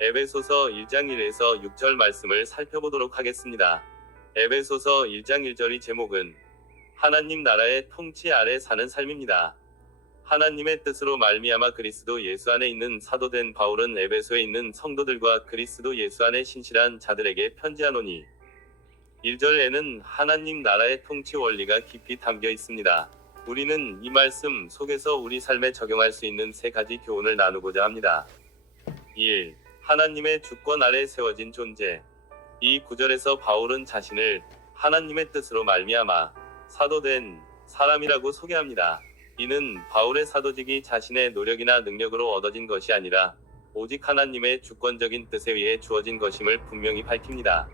에베소서 1장 1에서 6절 말씀을 살펴보도록 하겠습니다. 에베소서 1장 1절의 제목은 하나님 나라의 통치 아래 사는 삶입니다. 하나님의 뜻으로 말미암아 그리스도 예수 안에 있는 사도된 바울은 에베소에 있는 성도들과 그리스도 예수 안에 신실한 자들에게 편지하노니 1절에는 하나님 나라의 통치 원리가 깊이 담겨 있습니다. 우리는 이 말씀 속에서 우리 삶에 적용할 수 있는 세 가지 교훈을 나누고자 합니다. 1. 하나님의 주권 아래 세워진 존재. 이 구절에서 바울은 자신을 하나님의 뜻으로 말미암아 사도된 사람이라고 소개합니다. 이는 바울의 사도직이 자신의 노력이나 능력으로 얻어진 것이 아니라 오직 하나님의 주권적인 뜻에 의해 주어진 것임을 분명히 밝힙니다.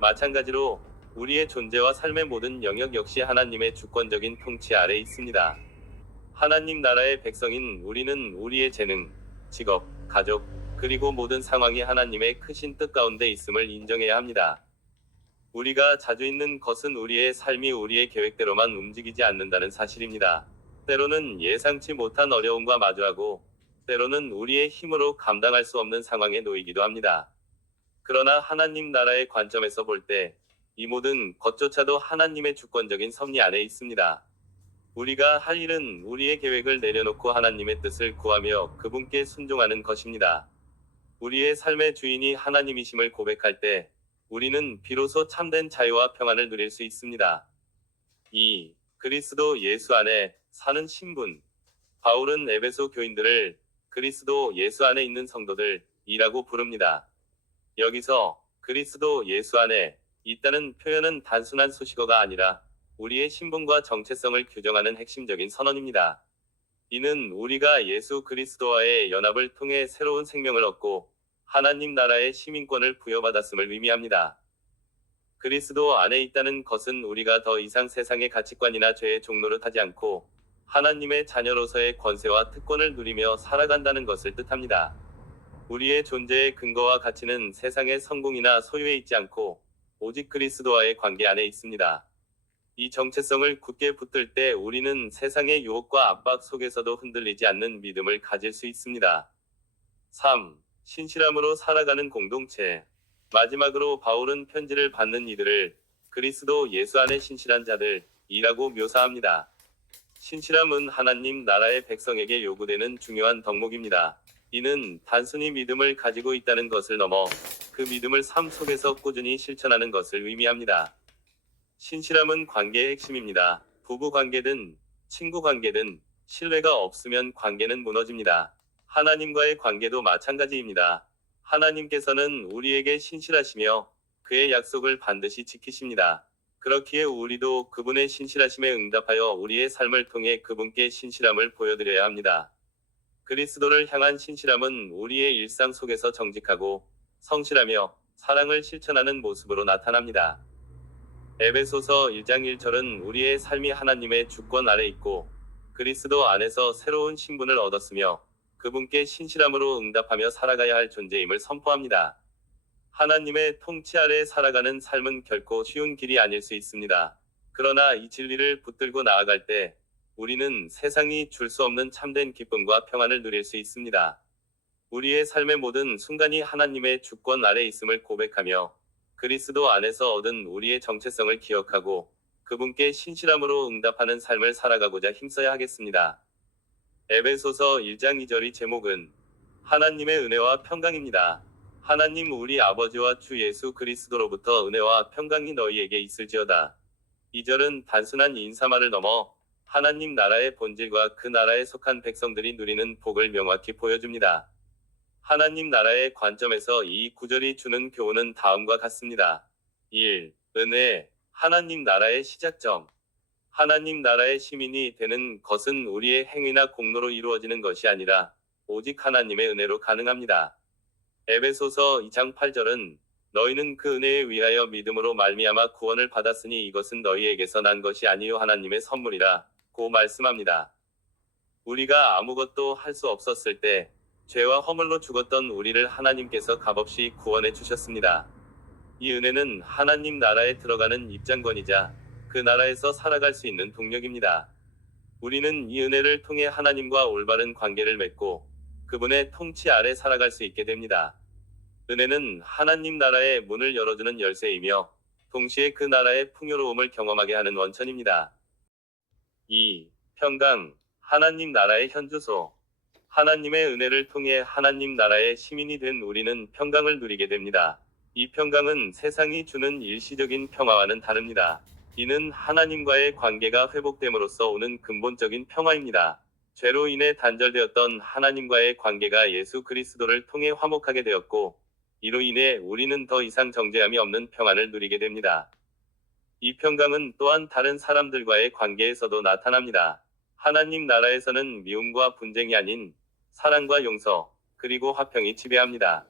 마찬가지로 우리의 존재와 삶의 모든 영역 역시 하나님의 주권적인 통치 아래 있습니다. 하나님 나라의 백성인 우리는 우리의 재능, 직업, 가족, 그리고 모든 상황이 하나님의 크신 뜻 가운데 있음을 인정해야 합니다. 우리가 자주 잊는 것은 우리의 삶이 우리의 계획대로만 움직이지 않는다는 사실입니다. 때로는 예상치 못한 어려움과 마주하고, 때로는 우리의 힘으로 감당할 수 없는 상황에 놓이기도 합니다. 그러나 하나님 나라의 관점에서 볼 때, 이 모든 것조차도 하나님의 주권적인 섭리 안에 있습니다. 우리가 할 일은 우리의 계획을 내려놓고 하나님의 뜻을 구하며 그분께 순종하는 것입니다. 우리의 삶의 주인이 하나님이심을 고백할 때 우리는 비로소 참된 자유와 평안을 누릴 수 있습니다. 2. 그리스도 예수 안에 사는 신분. 바울은 에베소 교인들을 그리스도 예수 안에 있는 성도들이라고 부릅니다. 여기서 그리스도 예수 안에 있다는 표현은 단순한 수식어가 아니라 우리의 신분과 정체성을 규정하는 핵심적인 선언입니다. 이는 우리가 예수 그리스도와의 연합을 통해 새로운 생명을 얻고 하나님 나라의 시민권을 부여받았음을 의미합니다. 그리스도 안에 있다는 것은 우리가 더 이상 세상의 가치관이나 죄의 종노릇 하지 않고 하나님의 자녀로서의 권세와 특권을 누리며 살아간다는 것을 뜻합니다. 우리의 존재의 근거와 가치는 세상의 성공이나 소유에 있지 않고 오직 그리스도와의 관계 안에 있습니다. 이 정체성을 굳게 붙들 때 우리는 세상의 유혹과 압박 속에서도 흔들리지 않는 믿음을 가질 수 있습니다. 3. 신실함으로 살아가는 공동체. 마지막으로 바울은 편지를 받는 이들을 그리스도 예수 안에 신실한 자들이라고 묘사합니다. 신실함은 하나님 나라의 백성에게 요구되는 중요한 덕목입니다. 이는 단순히 믿음을 가지고 있다는 것을 넘어 그 믿음을 삶 속에서 꾸준히 실천하는 것을 의미합니다. 신실함은 관계의 핵심입니다. 부부 관계든 친구 관계든 신뢰가 없으면 관계는 무너집니다. 하나님과의 관계도 마찬가지입니다. 하나님께서는 우리에게 신실하시며 그의 약속을 반드시 지키십니다. 그렇기에 우리도 그분의 신실하심에 응답하여 우리의 삶을 통해 그분께 신실함을 보여드려야 합니다. 그리스도를 향한 신실함은 우리의 일상 속에서 정직하고 성실하며 사랑을 실천하는 모습으로 나타납니다. 에베소서 1장 1절은 우리의 삶이 하나님의 주권 아래 있고 그리스도 안에서 새로운 신분을 얻었으며 그분께 신실함으로 응답하며 살아가야 할 존재임을 선포합니다. 하나님의 통치 아래 살아가는 삶은 결코 쉬운 길이 아닐 수 있습니다. 그러나 이 진리를 붙들고 나아갈 때 우리는 세상이 줄 수 없는 참된 기쁨과 평안을 누릴 수 있습니다. 우리의 삶의 모든 순간이 하나님의 주권 아래 있음을 고백하며 그리스도 안에서 얻은 우리의 정체성을 기억하고 그분께 신실함으로 응답하는 삶을 살아가고자 힘써야 하겠습니다. 에베소서 1장 2절의 제목은 하나님의 은혜와 평강입니다. 하나님 우리 아버지와 주 예수 그리스도로부터 은혜와 평강이 너희에게 있을지어다. 2절은 단순한 인사말을 넘어 하나님 나라의 본질과 그 나라에 속한 백성들이 누리는 복을 명확히 보여줍니다. 하나님 나라의 관점에서 이 구절이 주는 교훈은 다음과 같습니다. 1. 은혜. 하나님 나라의 시작점. 하나님 나라의 시민이 되는 것은 우리의 행위나 공로로 이루어지는 것이 아니라 오직 하나님의 은혜로 가능합니다. 에베소서 2장 8절은 너희는 그 은혜에 위하여 믿음으로 말미암아 구원을 받았으니 이것은 너희에게서 난 것이 아니요 하나님의 선물이라 고 말씀합니다. 우리가 아무것도 할 수 없었을 때 죄와 허물로 죽었던 우리를 하나님께서 값없이 구원해 주셨습니다. 이 은혜는 하나님 나라에 들어가는 입장권이자 그 나라에서 살아갈 수 있는 동력입니다. 우리는 이 은혜를 통해 하나님과 올바른 관계를 맺고 그분의 통치 아래 살아갈 수 있게 됩니다. 은혜는 하나님 나라의 문을 열어주는 열쇠이며 동시에 그 나라의 풍요로움을 경험하게 하는 원천입니다. 2. 평강, 하나님 나라의 현주소. 하나님의 은혜를 통해 하나님 나라의 시민이 된 우리는 평강을 누리게 됩니다. 이 평강은 세상이 주는 일시적인 평화와는 다릅니다. 이는 하나님과의 관계가 회복됨으로써 오는 근본적인 평화입니다. 죄로 인해 단절되었던 하나님과의 관계가 예수 그리스도를 통해 화목하게 되었고, 이로 인해 우리는 더 이상 정죄함이 없는 평안을 누리게 됩니다. 이 평강은 또한 다른 사람들과의 관계에서도 나타납니다. 하나님 나라에서는 미움과 분쟁이 아닌 사랑과 용서, 그리고 화평이 지배합니다.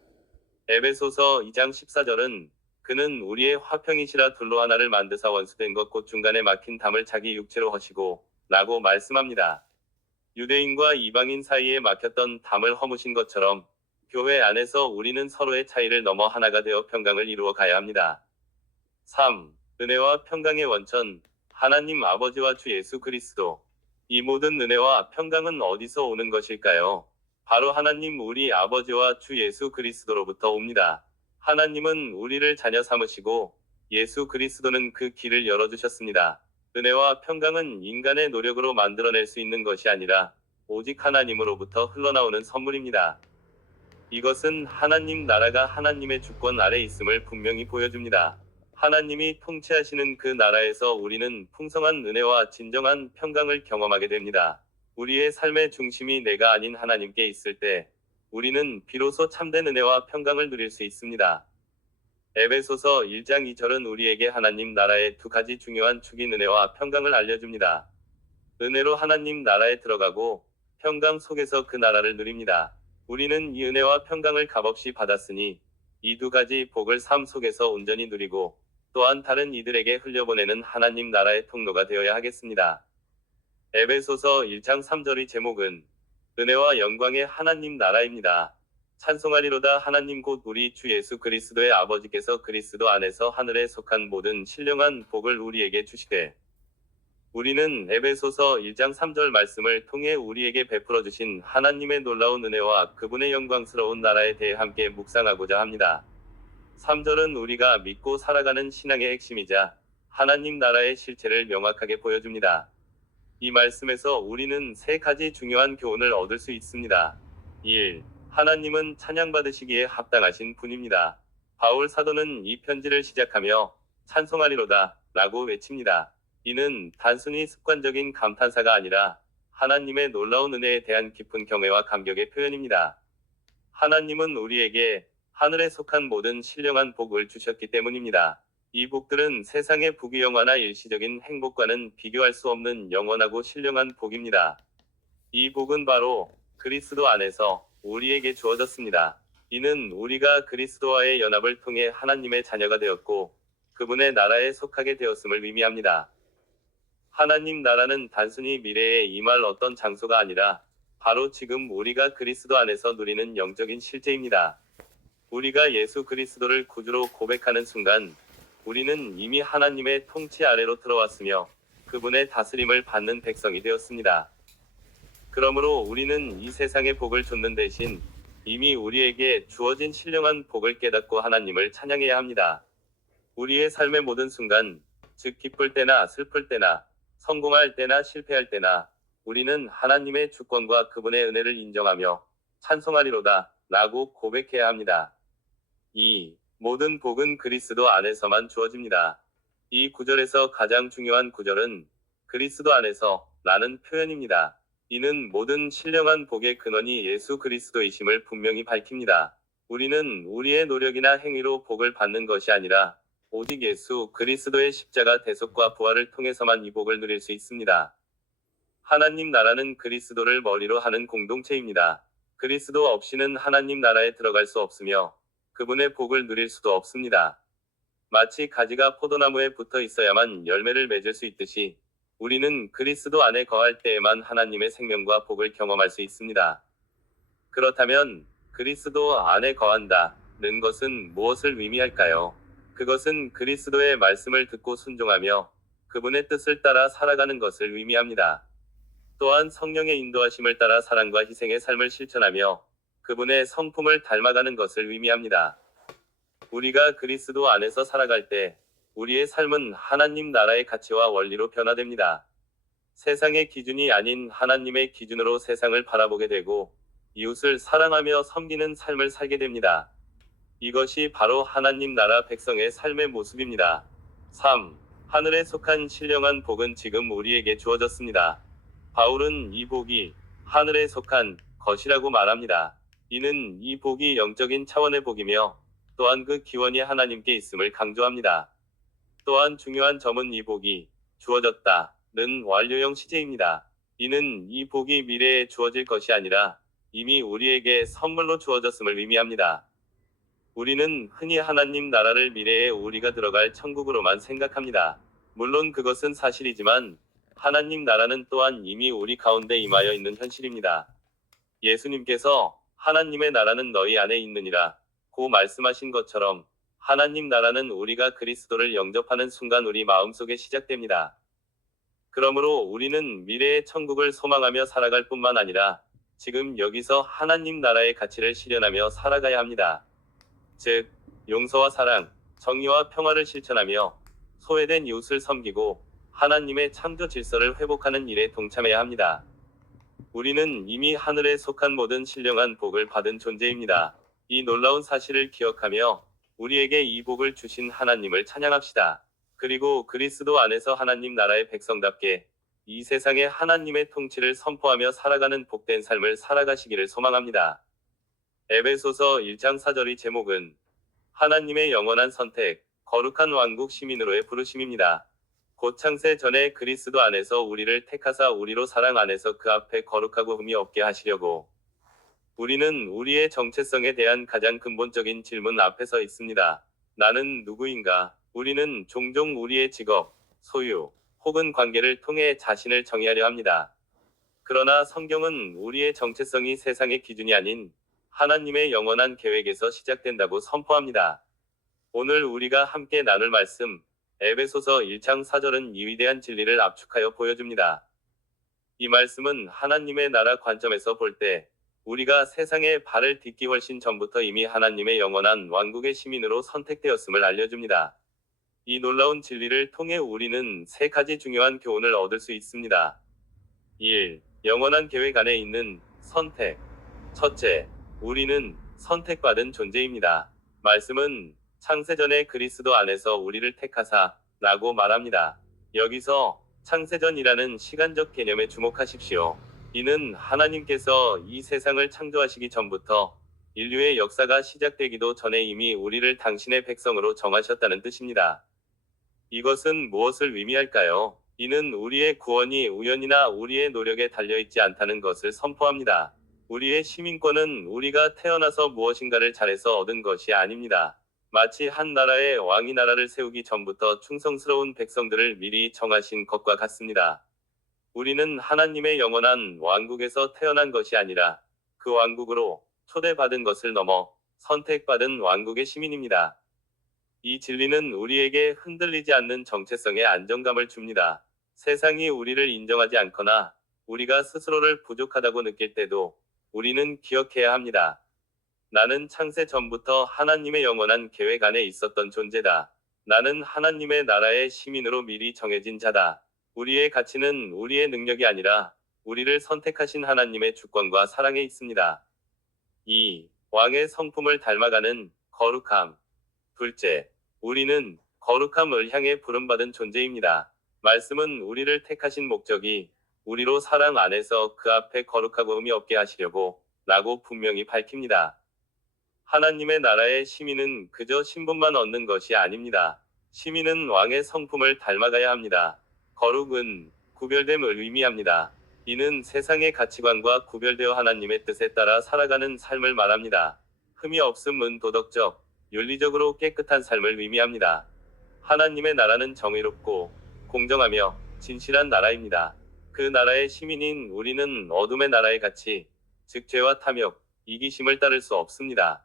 에베소서 2장 14절은 그는 우리의 화평이시라 둘로 하나를 만드사 원수된 것 곧 중간에 막힌 담을 자기 육체로 허시고 라고 말씀합니다. 유대인과 이방인 사이에 막혔던 담을 허무신 것처럼 교회 안에서 우리는 서로의 차이를 넘어 하나가 되어 평강을 이루어 가야 합니다. 3. 은혜와 평강의 원천, 하나님 아버지와 주 예수 그리스도. 이 모든 은혜와 평강은 어디서 오는 것일까요? 바로 하나님 우리 아버지와 주 예수 그리스도로부터 옵니다. 하나님은 우리를 자녀 삼으시고 예수 그리스도는 그 길을 열어주셨습니다. 은혜와 평강은 인간의 노력으로 만들어낼 수 있는 것이 아니라 오직 하나님으로부터 흘러나오는 선물입니다. 이것은 하나님 나라가 하나님의 주권 아래 있음을 분명히 보여줍니다. 하나님이 통치하시는 그 나라에서 우리는 풍성한 은혜와 진정한 평강을 경험하게 됩니다. 우리의 삶의 중심이 내가 아닌 하나님께 있을 때 우리는 비로소 참된 은혜와 평강을 누릴 수 있습니다. 에베소서 1장 2절은 우리에게 하나님 나라의 두 가지 중요한 축인 은혜와 평강을 알려줍니다. 은혜로 하나님 나라에 들어가고 평강 속에서 그 나라를 누립니다. 우리는 이 은혜와 평강을 값없이 받았으니 이 두 가지 복을 삶 속에서 온전히 누리고 또한 다른 이들에게 흘려보내는 하나님 나라의 통로가 되어야 하겠습니다. 에베소서 1장 3절의 제목은 은혜와 영광의 하나님 나라입니다. 찬송하리로다 하나님 곧 우리 주 예수 그리스도의 아버지께서 그리스도 안에서 하늘에 속한 모든 신령한 복을 우리에게 주시되. 우리는 에베소서 1장 3절 말씀을 통해 우리에게 베풀어 주신 하나님의 놀라운 은혜와 그분의 영광스러운 나라에 대해 함께 묵상하고자 합니다. 3절은 우리가 믿고 살아가는 신앙의 핵심이자 하나님 나라의 실체를 명확하게 보여줍니다. 이 말씀에서 우리는 세 가지 중요한 교훈을 얻을 수 있습니다. 1. 하나님은 찬양받으시기에 합당하신 분입니다. 바울 사도는 이 편지를 시작하며 찬송하리로다 라고 외칩니다. 이는 단순히 습관적인 감탄사가 아니라 하나님의 놀라운 은혜에 대한 깊은 경외와 감격의 표현입니다. 하나님은 우리에게 하늘에 속한 모든 신령한 복을 주셨기 때문입니다. 이 복들은 세상의 부귀영화나 일시적인 행복과는 비교할 수 없는 영원하고 신령한 복입니다. 이 복은 바로 그리스도 안에서 우리에게 주어졌습니다. 이는 우리가 그리스도와의 연합을 통해 하나님의 자녀가 되었고 그분의 나라에 속하게 되었음을 의미합니다. 하나님 나라는 단순히 미래에 임할 어떤 장소가 아니라 바로 지금 우리가 그리스도 안에서 누리는 영적인 실제입니다. 우리가 예수 그리스도를 구주로 고백하는 순간 우리는 이미 하나님의 통치 아래로 들어왔으며 그분의 다스림을 받는 백성이 되었습니다. 그러므로 우리는 이 세상의 복을 좇는 대신 이미 우리에게 주어진 신령한 복을 깨닫고 하나님을 찬양해야 합니다. 우리의 삶의 모든 순간, 즉 기쁠 때나 슬플 때나 성공할 때나 실패할 때나 우리는 하나님의 주권과 그분의 은혜를 인정하며 찬송하리로다 라고 고백해야 합니다. 2. 모든 복은 그리스도 안에서만 주어집니다. 이 구절에서 가장 중요한 구절은 그리스도 안에서 라는 표현입니다. 이는 모든 신령한 복의 근원이 예수 그리스도이심을 분명히 밝힙니다. 우리는 우리의 노력이나 행위로 복을 받는 것이 아니라 오직 예수 그리스도의 십자가 대속과 부활을 통해서만 이 복을 누릴 수 있습니다. 하나님 나라는 그리스도를 머리로 하는 공동체입니다. 그리스도 없이는 하나님 나라에 들어갈 수 없으며 그분의 복을 누릴 수도 없습니다. 마치 가지가 포도나무에 붙어 있어야만 열매를 맺을 수 있듯이 우리는 그리스도 안에 거할 때에만 하나님의 생명과 복을 경험할 수 있습니다. 그렇다면 그리스도 안에 거한다는 것은 무엇을 의미할까요? 그것은 그리스도의 말씀을 듣고 순종하며 그분의 뜻을 따라 살아가는 것을 의미합니다. 또한 성령의 인도하심을 따라 사랑과 희생의 삶을 실천하며 그분의 성품을 닮아가는 것을 의미합니다. 우리가 그리스도 안에서 살아갈 때 우리의 삶은 하나님 나라의 가치와 원리로 변화됩니다. 세상의 기준이 아닌 하나님의 기준으로 세상을 바라보게 되고 이웃을 사랑하며 섬기는 삶을 살게 됩니다. 이것이 바로 하나님 나라 백성의 삶의 모습입니다. 3. 하늘에 속한 신령한 복은 지금 우리에게 주어졌습니다. 바울은 이 복이 하늘에 속한 것이라고 말합니다. 이는 이 복이 영적인 차원의 복이며 또한 그 기원이 하나님께 있음을 강조합니다. 또한 중요한 점은 이 복이 주어졌다는 완료형 시제입니다. 이는 이 복이 미래에 주어질 것이 아니라 이미 우리에게 선물로 주어졌음을 의미합니다. 우리는 흔히 하나님 나라를 미래에 우리가 들어갈 천국으로만 생각합니다. 물론 그것은 사실이지만 하나님 나라는 또한 이미 우리 가운데 임하여 있는 현실입니다. 예수님께서 하나님의 나라는 너희 안에 있느니라 고 말씀하신 것처럼 하나님 나라는 우리가 그리스도를 영접하는 순간 우리 마음속에 시작됩니다. 그러므로 우리는 미래의 천국을 소망하며 살아갈 뿐만 아니라 지금 여기서 하나님 나라의 가치를 실현하며 살아가야 합니다. 즉, 용서와 사랑, 정의와 평화를 실천하며 소외된 이웃을 섬기고 하나님의 창조 질서를 회복하는 일에 동참해야 합니다. 우리는 이미 하늘에 속한 모든 신령한 복을 받은 존재입니다. 이 놀라운 사실을 기억하며 우리에게 이 복을 주신 하나님을 찬양합시다. 그리고 그리스도 안에서 하나님 나라의 백성답게 이 세상에 하나님의 통치를 선포하며 살아가는 복된 삶을 살아가시기를 소망합니다. 에베소서 1장 4절의 제목은 하나님의 영원한 선택, 거룩한 왕국 시민으로의 부르심입니다. 곧 창세 전에 그리스도 안에서 우리를 택하사 우리로 사랑 안에서 그 앞에 거룩하고 흠이 없게 하시려고. 우리는 우리의 정체성에 대한 가장 근본적인 질문 앞에 서 있습니다. 나는 누구인가? 우리는 종종 우리의 직업, 소유, 혹은 관계를 통해 자신을 정의하려 합니다. 그러나 성경은 우리의 정체성이 세상의 기준이 아닌 하나님의 영원한 계획에서 시작된다고 선포합니다. 오늘 우리가 함께 나눌 말씀, 에베소서 1장 4절은 이 위대한 진리를 압축하여 보여줍니다. 이 말씀은 하나님의 나라 관점에서 볼 때 우리가 세상에 발을 딛기 훨씬 전부터 이미 하나님의 영원한 왕국의 시민으로 선택되었음을 알려줍니다. 이 놀라운 진리를 통해 우리는 세 가지 중요한 교훈을 얻을 수 있습니다. 1. 영원한 계획 안에 있는 선택. 첫째, 우리는 선택받은 존재입니다. 말씀은 창세전에 그리스도 안에서 우리를 택하사 라고 말합니다. 여기서 창세전이라는 시간적 개념에 주목하십시오. 이는 하나님께서 이 세상을 창조하시기 전부터 인류의 역사가 시작되기도 전에 이미 우리를 당신의 백성으로 정하셨다는 뜻입니다. 이것은 무엇을 의미할까요? 이는 우리의 구원이 우연이나 우리의 노력에 달려있지 않다는 것을 선포합니다. 우리의 시민권은 우리가 태어나서 무엇인가를 잘해서 얻은 것이 아닙니다. 마치 한 나라의 왕이 나라를 세우기 전부터 충성스러운 백성들을 미리 정하신 것과 같습니다. 우리는 하나님의 영원한 왕국에서 태어난 것이 아니라 그 왕국으로 초대받은 것을 넘어 선택받은 왕국의 시민입니다. 이 진리는 우리에게 흔들리지 않는 정체성의 안정감을 줍니다. 세상이 우리를 인정하지 않거나 우리가 스스로를 부족하다고 느낄 때도 우리는 기억해야 합니다. 나는 창세 전부터 하나님의 영원한 계획 안에 있었던 존재다. 나는 하나님의 나라의 시민으로 미리 정해진 자다. 우리의 가치는 우리의 능력이 아니라 우리를 선택하신 하나님의 주권과 사랑에 있습니다. 2. 왕의 성품을 닮아가는 거룩함. 둘째, 우리는 거룩함을 향해 부름받은 존재입니다. 말씀은 우리를 택하신 목적이 우리로 사랑 안에서 그 앞에 거룩하고 흠이 없게 하시려고 라고 분명히 밝힙니다. 하나님의 나라의 시민은 그저 신분만 얻는 것이 아닙니다. 시민은 왕의 성품을 닮아가야 합니다. 거룩은 구별됨을 의미합니다. 이는 세상의 가치관과 구별되어 하나님의 뜻에 따라 살아가는 삶을 말합니다. 흠이 없음은 도덕적, 윤리적으로 깨끗한 삶을 의미합니다. 하나님의 나라는 정의롭고 공정하며 진실한 나라입니다. 그 나라의 시민인 우리는 어둠의 나라의 가치, 즉 죄와 탐욕, 이기심을 따를 수 없습니다.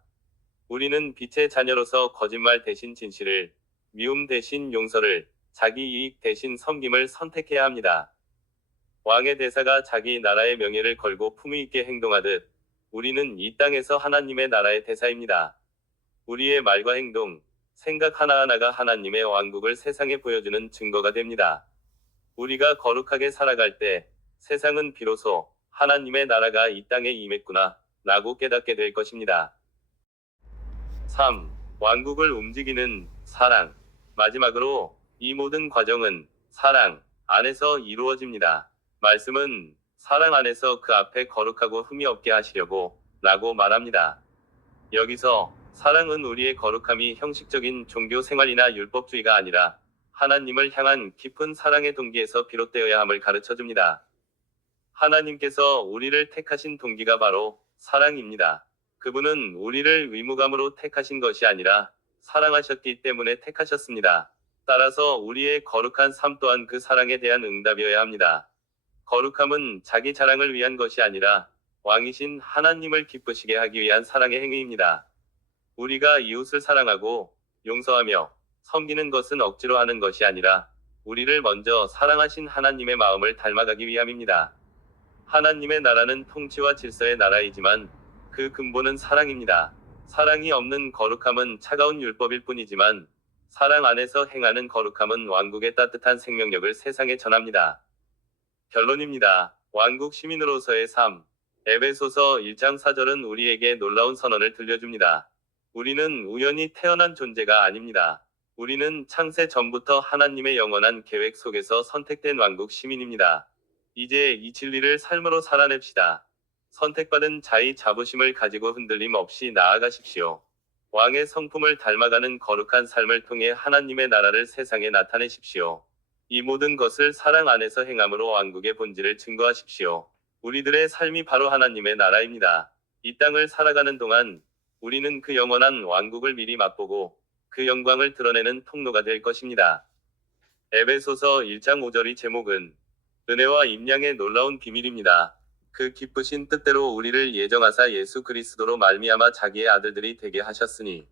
우리는 빛의 자녀로서 거짓말 대신 진실을, 미움 대신 용서를, 자기 이익 대신 섬김을 선택해야 합니다. 왕의 대사가 자기 나라의 명예를 걸고 품위 있게 행동하듯 우리는 이 땅에서 하나님의 나라의 대사입니다. 우리의 말과 행동, 생각 하나하나가 하나님의 왕국을 세상에 보여주는 증거가 됩니다. 우리가 거룩하게 살아갈 때 세상은 비로소 하나님의 나라가 이 땅에 임했구나 라고 깨닫게 될 것입니다. 3. 왕국을 움직이는 사랑. 마지막으로 이 모든 과정은 사랑 안에서 이루어집니다. 말씀은 사랑 안에서 그 앞에 거룩하고 흠이 없게 하시려고 라고 말합니다. 여기서 사랑은 우리의 거룩함이 형식적인 종교 생활이나 율법주의가 아니라 하나님을 향한 깊은 사랑의 동기에서 비롯되어야 함을 가르쳐 줍니다. 하나님께서 우리를 택하신 동기가 바로 사랑입니다. 그분은 우리를 의무감으로 택하신 것이 아니라 사랑하셨기 때문에 택하셨습니다. 따라서 우리의 거룩한 삶 또한 그 사랑에 대한 응답이어야 합니다. 거룩함은 자기 자랑을 위한 것이 아니라 왕이신 하나님을 기쁘시게 하기 위한 사랑의 행위입니다. 우리가 이웃을 사랑하고 용서하며 섬기는 것은 억지로 하는 것이 아니라 우리를 먼저 사랑하신 하나님의 마음을 닮아가기 위함입니다. 하나님의 나라는 통치와 질서의 나라이지만 그 근본은 사랑입니다. 사랑이 없는 거룩함은 차가운 율법일 뿐이지만 사랑 안에서 행하는 거룩함은 왕국의 따뜻한 생명력을 세상에 전합니다. 결론입니다. 왕국 시민으로서의 삶. 에베소서 1장 4절은 우리에게 놀라운 선언을 들려줍니다. 우리는 우연히 태어난 존재가 아닙니다. 우리는 창세 전부터 하나님의 영원한 계획 속에서 선택된 왕국 시민입니다. 이제 이 진리를 삶으로 살아냅시다. 선택받은 자의 자부심을 가지고 흔들림 없이 나아가십시오. 왕의 성품을 닮아가는 거룩한 삶을 통해 하나님의 나라를 세상에 나타내십시오. 이 모든 것을 사랑 안에서 행함으로 왕국의 본질을 증거하십시오. 우리들의 삶이 바로 하나님의 나라입니다. 이 땅을 살아가는 동안 우리는 그 영원한 왕국을 미리 맛보고 그 영광을 드러내는 통로가 될 것입니다. 에베소서 1장 5절의 제목은 은혜와 임량의 놀라운 비밀입니다. 그 기쁘신 뜻대로 우리를 예정하사 예수 그리스도로 말미암아 자기의 아들들이 되게 하셨으니.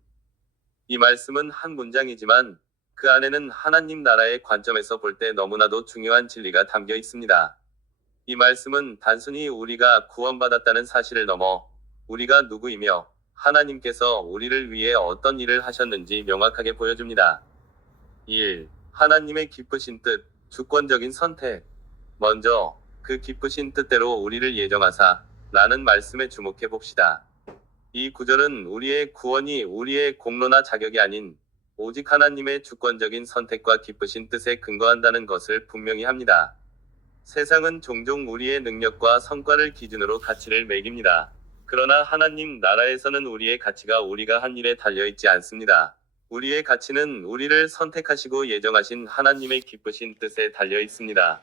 이 말씀은 한 문장이지만 그 안에는 하나님 나라의 관점에서 볼 때 너무나도 중요한 진리가 담겨 있습니다. 이 말씀은 단순히 우리가 구원받았다는 사실을 넘어 우리가 누구이며 하나님께서 우리를 위해 어떤 일을 하셨는지 명확하게 보여줍니다. 1. 하나님의 기쁘신 뜻, 주권적인 선택. 먼저 그 기쁘신 뜻대로 우리를 예정하사 라는 말씀에 주목해 봅시다. 이 구절은 우리의 구원이 우리의 공로나 자격이 아닌 오직 하나님의 주권적인 선택과 기쁘신 뜻에 근거한다는 것을 분명히 합니다. 세상은 종종 우리의 능력과 성과를 기준으로 가치를 매깁니다. 그러나 하나님 나라에서는 우리의 가치가 우리가 한 일에 달려있지 않습니다. 우리의 가치는 우리를 선택하시고 예정하신 하나님의 기쁘신 뜻에 달려있습니다.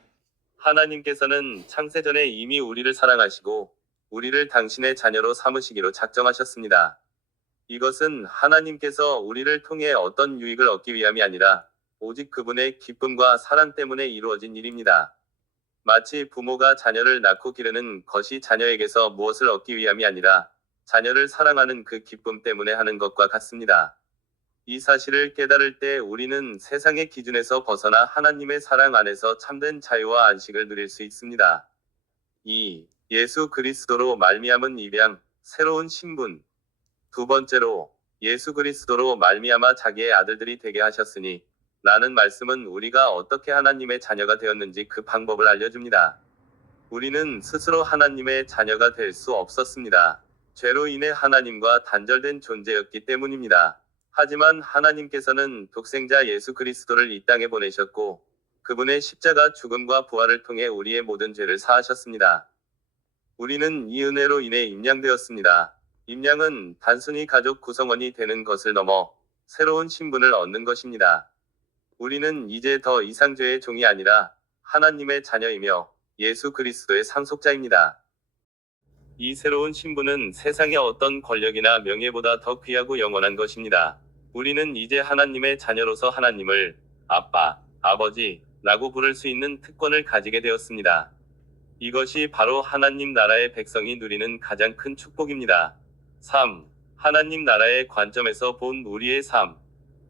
하나님께서는 창세전에 이미 우리를 사랑하시고 우리를 당신의 자녀로 삼으시기로 작정하셨습니다. 이것은 하나님께서 우리를 통해 어떤 유익을 얻기 위함이 아니라 오직 그분의 기쁨과 사랑 때문에 이루어진 일입니다. 마치 부모가 자녀를 낳고 기르는 것이 자녀에게서 무엇을 얻기 위함이 아니라 자녀를 사랑하는 그 기쁨 때문에 하는 것과 같습니다. 이 사실을 깨달을 때 우리는 세상의 기준에서 벗어나 하나님의 사랑 안에서 참된 자유와 안식을 누릴 수 있습니다. 2. 예수 그리스도로 말미암은 입양, 새로운 신분. 두 번째로 예수 그리스도로 말미암아 자기의 아들들이 되게 하셨으니 라는 말씀은 우리가 어떻게 하나님의 자녀가 되었는지 그 방법을 알려줍니다. 우리는 스스로 하나님의 자녀가 될 수 없었습니다. 죄로 인해 하나님과 단절된 존재였기 때문입니다. 하지만 하나님께서는 독생자 예수 그리스도를 이 땅에 보내셨고 그분의 십자가 죽음과 부활을 통해 우리의 모든 죄를 사하셨습니다. 우리는 이 은혜로 인해 임량되었습니다. 임량은 단순히 가족 구성원이 되는 것을 넘어 새로운 신분을 얻는 것입니다. 우리는 이제 더 이상 죄의 종이 아니라 하나님의 자녀이며 예수 그리스도의 상속자입니다. 이 새로운 신분은 세상의 어떤 권력이나 명예보다 더 귀하고 영원한 것입니다. 우리는 이제 하나님의 자녀로서 하나님을 아빠, 아버지 라고 부를 수 있는 특권을 가지게 되었습니다. 이것이 바로 하나님 나라의 백성이 누리는 가장 큰 축복입니다. 3. 하나님 나라의 관점에서 본 우리의 삶.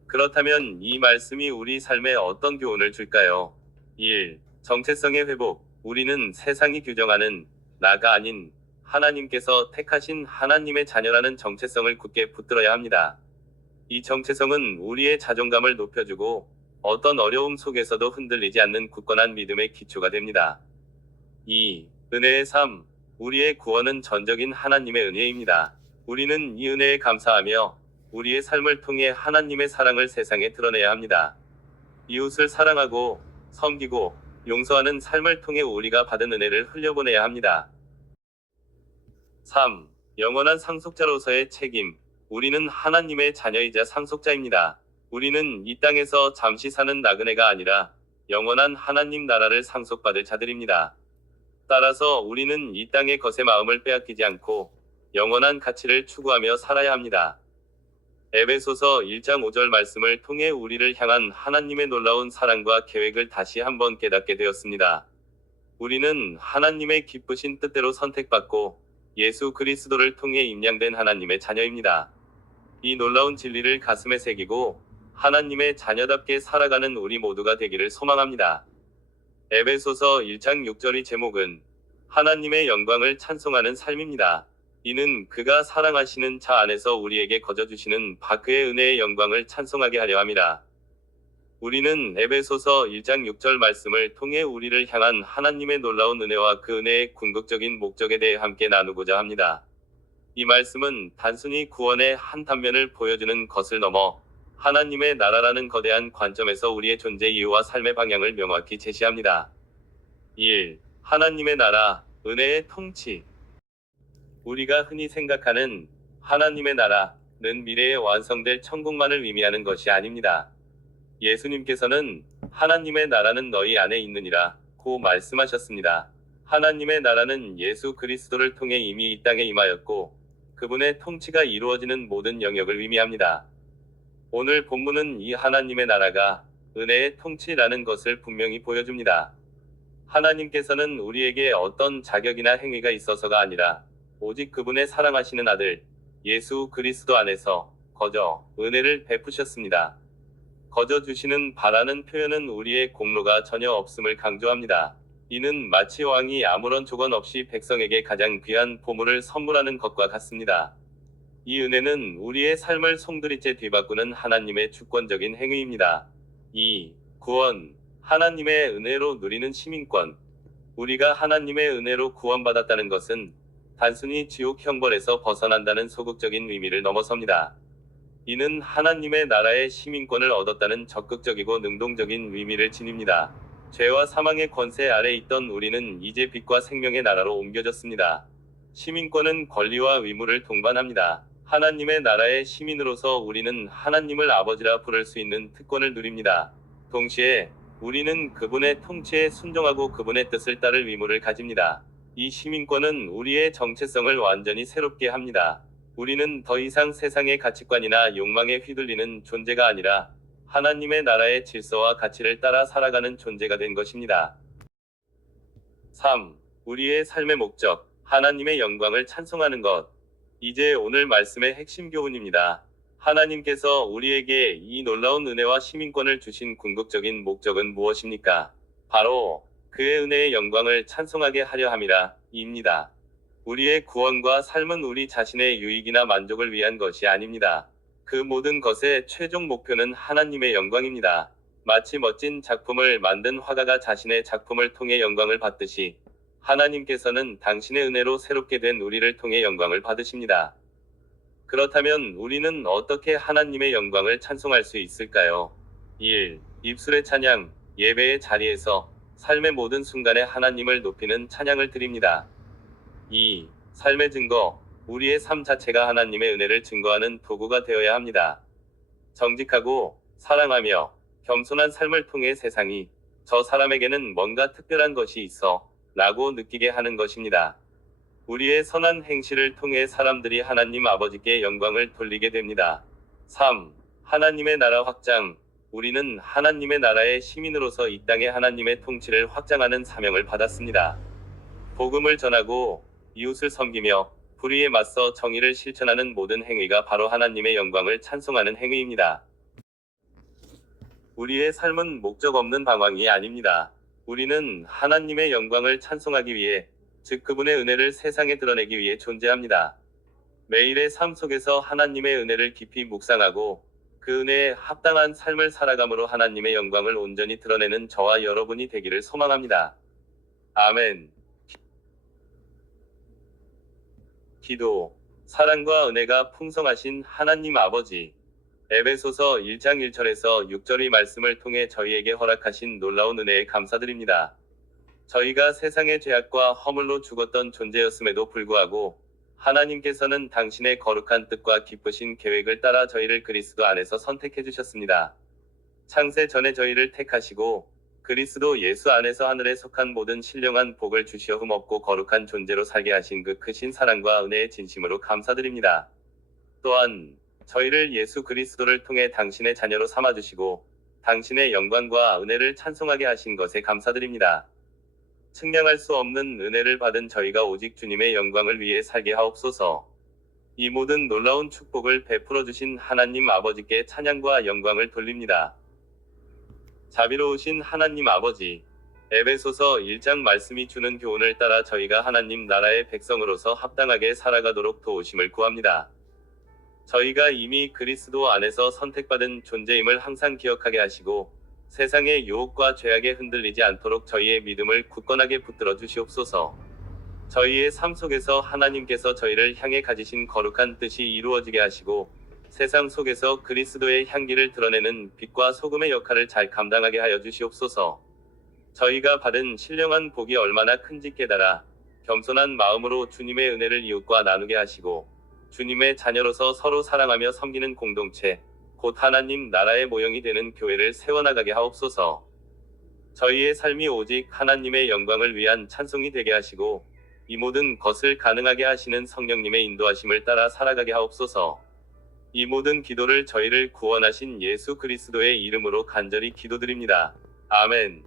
그렇다면 이 말씀이 우리 삶에 어떤 교훈을 줄까요? 1. 정체성의 회복. 우리는 세상이 규정하는 나가 아닌 하나님께서 택하신 하나님의 자녀라는 정체성을 굳게 붙들어야 합니다. 이 정체성은 우리의 자존감을 높여주고 어떤 어려움 속에서도 흔들리지 않는 굳건한 믿음의 기초가 됩니다. 2. 은혜의 삶. 우리의 구원은 전적인 하나님의 은혜입니다. 우리는 이 은혜에 감사하며 우리의 삶을 통해 하나님의 사랑을 세상에 드러내야 합니다. 이웃을 사랑하고 섬기고 용서하는 삶을 통해 우리가 받은 은혜를 흘려보내야 합니다. 3. 영원한 상속자로서의 책임. 우리는 하나님의 자녀이자 상속자입니다. 우리는 이 땅에서 잠시 사는 나그네가 아니라 영원한 하나님 나라를 상속받을 자들입니다. 따라서 우리는 이 땅의 것의 마음을 빼앗기지 않고 영원한 가치를 추구하며 살아야 합니다. 에베소서 1장 5절 말씀을 통해 우리를 향한 하나님의 놀라운 사랑과 계획을 다시 한번 깨닫게 되었습니다. 우리는 하나님의 기쁘신 뜻대로 선택받고 예수 그리스도를 통해 임양된 하나님의 자녀입니다. 이 놀라운 진리를 가슴에 새기고 하나님의 자녀답게 살아가는 우리 모두가 되기를 소망합니다. 에베소서 1장 6절의 제목은 하나님의 영광을 찬송하는 삶입니다. 이는 그가 사랑하시는 자 안에서 우리에게 거저주시는 그의 은혜의 영광을 찬송하게 하려 함이라. 우리는 에베소서 1장 6절 말씀을 통해 우리를 향한 하나님의 놀라운 은혜와 그 은혜의 궁극적인 목적에 대해 함께 나누고자 합니다. 이 말씀은 단순히 구원의 한 단면을 보여주는 것을 넘어 하나님의 나라라는 거대한 관점에서 우리의 존재 이유와 삶의 방향을 명확히 제시합니다. 1. 하나님의 나라, 은혜의 통치. 우리가 흔히 생각하는 하나님의 나라는 미래에 완성될 천국만을 의미하는 것이 아닙니다. 예수님께서는 하나님의 나라는 너희 안에 있느니라 고 말씀하셨습니다. 하나님의 나라는 예수 그리스도를 통해 이미 이 땅에 임하였고 그분의 통치가 이루어지는 모든 영역을 의미합니다. 오늘 본문은 이 하나님의 나라가 은혜의 통치라는 것을 분명히 보여줍니다. 하나님께서는 우리에게 어떤 자격이나 행위가 있어서가 아니라 오직 그분의 사랑하시는 아들 예수 그리스도 안에서 거저 은혜를 베푸셨습니다. 거저 주시는 바라는 표현은 우리의 공로가 전혀 없음을 강조합니다. 이는 마치 왕이 아무런 조건 없이 백성에게 가장 귀한 보물을 선물하는 것과 같습니다. 이 은혜는 우리의 삶을 송두리째 뒤바꾸는 하나님의 주권적인 행위입니다. 2. 구원. 하나님의 은혜로 누리는 시민권. 우리가 하나님의 은혜로 구원받았다는 것은 단순히 지옥 형벌에서 벗어난다는 소극적인 의미를 넘어섭니다. 이는 하나님의 나라의 시민권을 얻었다는 적극적이고 능동적인 의미를 지닙니다. 죄와 사망의 권세 아래 있던 우리는 이제 빛과 생명의 나라로 옮겨졌습니다. 시민권은 권리와 의무를 동반합니다. 하나님의 나라의 시민으로서 우리는 하나님을 아버지라 부를 수 있는 특권을 누립니다. 동시에 우리는 그분의 통치에 순종하고 그분의 뜻을 따를 의무를 가집니다. 이 시민권은 우리의 정체성을 완전히 새롭게 합니다. 우리는 더 이상 세상의 가치관이나 욕망에 휘둘리는 존재가 아니라 하나님의 나라의 질서와 가치를 따라 살아가는 존재가 된 것입니다. 3. 우리의 삶의 목적, 하나님의 영광을 찬송하는 것. 이제 오늘 말씀의 핵심 교훈입니다. 하나님께서 우리에게 이 놀라운 은혜와 시민권을 주신 궁극적인 목적은 무엇입니까? 바로 그의 은혜의 영광을 찬송하게 하려 함이라 입니다. 우리의 구원과 삶은 우리 자신의 유익이나 만족을 위한 것이 아닙니다. 그 모든 것의 최종 목표는 하나님의 영광입니다. 마치 멋진 작품을 만든 화가가 자신의 작품을 통해 영광을 받듯이 하나님께서는 당신의 은혜로 새롭게 된 우리를 통해 영광을 받으십니다. 그렇다면 우리는 어떻게 하나님의 영광을 찬송할 수 있을까요? 1. 입술의 찬양, 예배의 자리에서 삶의 모든 순간에 하나님을 높이는 찬양을 드립니다. 2. 삶의 증거, 우리의 삶 자체가 하나님의 은혜를 증거하는 도구가 되어야 합니다. 정직하고 사랑하며 겸손한 삶을 통해 세상이 저 사람에게는 뭔가 특별한 것이 있어 라고 느끼게 하는 것입니다. 우리의 선한 행실을 통해 사람들이 하나님 아버지께 영광을 돌리게 됩니다. 3. 하나님의 나라 확장. 우리는 하나님의 나라의 시민으로서 이 땅에 하나님의 통치를 확장하는 사명을 받았습니다. 복음을 전하고 이웃을 섬기며 불의에 맞서 정의를 실천하는 모든 행위가 바로 하나님의 영광을 찬송하는 행위입니다. 우리의 삶은 목적 없는 방황이 아닙니다. 우리는 하나님의 영광을 찬송하기 위해, 즉 그분의 은혜를 세상에 드러내기 위해 존재합니다. 매일의 삶 속에서 하나님의 은혜를 깊이 묵상하고 그 은혜에 합당한 삶을 살아감으로 하나님의 영광을 온전히 드러내는 저와 여러분이 되기를 소망합니다. 아멘. 기도. 사랑과 은혜가 풍성하신 하나님 아버지. 에베소서 1장 1절에서 6절의 말씀을 통해 저희에게 허락하신 놀라운 은혜에 감사드립니다. 저희가 세상의 죄악과 허물로 죽었던 존재였음에도 불구하고 하나님께서는 당신의 거룩한 뜻과 기쁘신 계획을 따라 저희를 그리스도 안에서 선택해 주셨습니다. 창세 전에 저희를 택하시고 그리스도 예수 안에서 하늘에 속한 모든 신령한 복을 주시어 흠없고 거룩한 존재로 살게 하신 그 크신 사랑과 은혜의 진심으로 감사드립니다. 또한 저희를 예수 그리스도를 통해 당신의 자녀로 삼아주시고 당신의 영광과 은혜를 찬송하게 하신 것에 감사드립니다. 측량할 수 없는 은혜를 받은 저희가 오직 주님의 영광을 위해 살게 하옵소서. 이 모든 놀라운 축복을 베풀어 주신 하나님 아버지께 찬양과 영광을 돌립니다. 자비로우신 하나님 아버지, 에베소서 1장 말씀이 주는 교훈을 따라 저희가 하나님 나라의 백성으로서 합당하게 살아가도록 도우심을 구합니다. 저희가 이미 그리스도 안에서 선택받은 존재임을 항상 기억하게 하시고 세상의 유혹과 죄악에 흔들리지 않도록 저희의 믿음을 굳건하게 붙들어 주시옵소서. 저희의 삶 속에서 하나님께서 저희를 향해 가지신 거룩한 뜻이 이루어지게 하시고 세상 속에서 그리스도의 향기를 드러내는 빛과 소금의 역할을 잘 감당하게 하여 주시옵소서. 저희가 받은 신령한 복이 얼마나 큰지 깨달아 겸손한 마음으로 주님의 은혜를 이웃과 나누게 하시고 주님의 자녀로서 서로 사랑하며 섬기는 공동체, 곧 하나님 나라의 모형이 되는 교회를 세워나가게 하옵소서. 저희의 삶이 오직 하나님의 영광을 위한 찬송이 되게 하시고 이 모든 것을 가능하게 하시는 성령님의 인도하심을 따라 살아가게 하옵소서. 이 모든 기도를 저희를 구원하신 예수 그리스도의 이름으로 간절히 기도드립니다. 아멘.